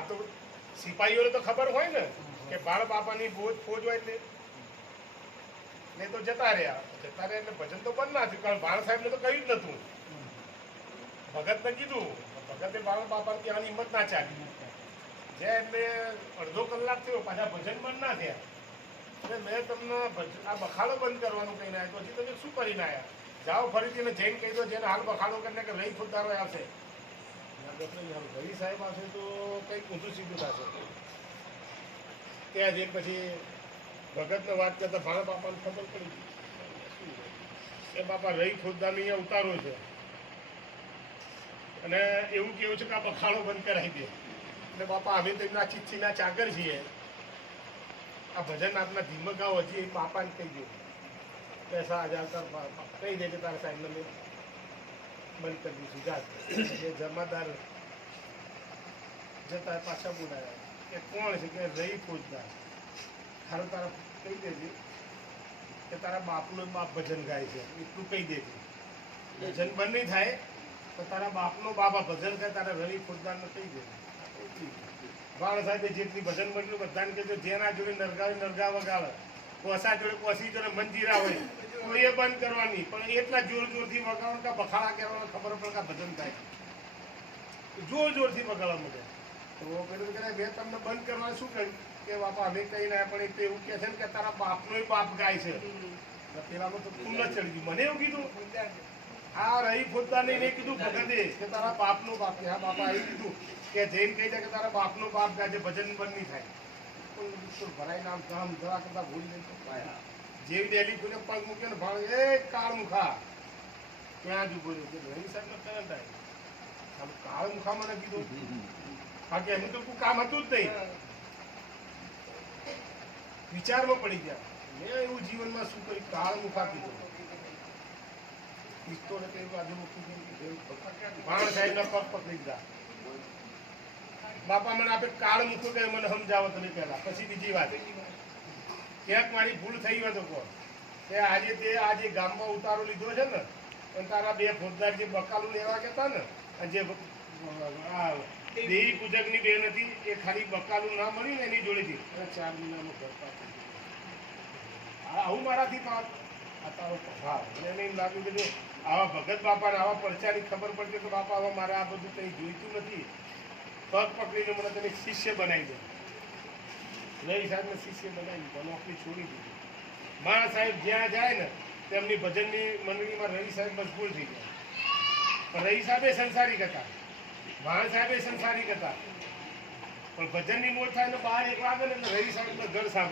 આ તો સિપાહીઓને તો ખબર હોય ને કે બાળ બાપાની ફોજ હોય એટલે ને તો જતા રહ્યા એટલે ભજન તો બંધ ના થયું. કારણ બાળ સાહેબને તો કહ્યું જ નતું. ભગતને કીધું, ભગતે બાળ બાપાને કહેવાની હિંમત ના ચાલી. જે એટલે અડધો કલાક થયો, પાછા ભજન બંધ ના થયા. એટલે મેં તમને આ બખાડો બંધ કરવાનું કહીને આવ્યો. તો હજી તમે શું કરીને આવ્યા? જાઓ ફરીથી એને જઈને કહી દો, જેને હાલ બખાડો કરીને કે રહી ખુદદારો આવશે. રવિ સાહેબ આવશે તો કંઈક ઊંધું સીધું થશે. ત્યાં જઈને પછી ભગતને વાત કરતા ભાણા બાપાને ખબર પડી ગઈ એ બાપા રહી ખુદદારની અહીંયા ઉતારો છે અને એવું કેવું છે કે આ બખાડો બંધ કરાવી દે. એટલે બાપા અમે તો એમના ચિઠ્ઠીના ચાકર છીએ. આ ભજન આપના ધીમગાઓ હજી એ બાપાને કહી દઉં પૈસા હજાર કહી દે કે તારા સાહેબને મેં બંધ કરી દઈશું. જાત એ જમાદાર જતા પાછા બોલાયા કે કોણ છે કે રહી ફોજદાર. ખારું તારા કહી દેજે કે તારા બાપનો બાપ ભજન ગાય છે એટલું કહી દેજે. ભજન બંધ નહીં થાય તો તારા બાપનો બાપા ભજન થાય તારા રવિ ફોજદારને કહી દેજે. બાળ સાહેબે જેટલી ભજન મંડળું બધાને કહેજો જેના જોડે નરગાવે નરગા વગાડે, કોસા જોડે કોસી જોડે મંજીરા હોય તો એ બંધ કરવાની. પણ એટલા જોર જોરથી વગાડવાનું કે બખાડા કહેવાનું ખબર પડે કે ભજન થાય. જોર જોરથી વગાડવા મળે તો પેલું કે મેં તમને બંધ કરવા શું કહ્યું કે બાપા અમે કઈ ના. પણ એક તો એવું કહે છે ને કે તારા બાપનો બાપ ગાય છે. પેલામાં તો ફૂલ ન ચડી ગયું. મને એવું કીધું આ રહી ફોજદારને મેં કીધું ભગતે કે તારા બાપનો બાપ કે હા બાપા આવી કીધું કે જઈને કહી દે કે તારા બાપનો બાપ ગાય છે, ભજન બંધ નહીં થાય. ભરાઈ નામ કામ જવા કરતા ભૂલ નહીં. જેવી ડેલી કોઈને પગ મૂક્યો ને ભાણ એ કાળ મુખા ત્યાં જ ઉભો રહ્યો. રહી સાહેબ ને કરંટ આવ્યું કાળ મુખા મને કીધું. હા કે એનું તો કોઈ કામ હતું જ નહીં. વિચારમાં પડી ગયા. મેં એવું જીવનમાં શું કર્યું? કાળ મુખા કીધું. ભાણ સાહેબ ના પગ પકડી દીધા. બાપા મને આપે કાળ મૂકું કે મને સમજાવો તમે પહેલા, પછી બીજી વાત. ક્યાંક મારી ભૂલ થઈ હોય તો કહો કે આજે તે આજે ગામમાં ઉતારો લીધો છે ને અને તારા બે ફોજદાર જે બકાલું લેવા કહેતા ને જે દેવી પૂજકની બેન હતી એ ખાલી બકાલું ના મળ્યું ને એની જોડેથી 4 મહિનામાં ઘર પાછું. આવું મારાથી આ તારો ભાવ. મને એમ લાગ્યું કે જો આવા ભગત બાપાને આવા પરચાની ખબર પડતી તો બાપા હવે મારે આ બધું કંઈ જોઈતું નથી. પગ પકડીને મને તમે શિષ્ય બનાવી દે. રવિ સાહેબને શિષ્ય બનાવી દીધો, નોકરી છોડી દીધી. મારા સાહેબ જ્યાં જાય ને તેમની ભજનની મંડળીમાં રવિ સાહેબ મજબૂર થઈ ગયા. પણ રવિ સાહેબે સંસારિક હતા, મારા સાહેબે સંસારિક હતા. પણ ભજનની મોડ થાય તો બહાર એક વાગે ને રવિ સાહેબનું ઘર સાંભળે.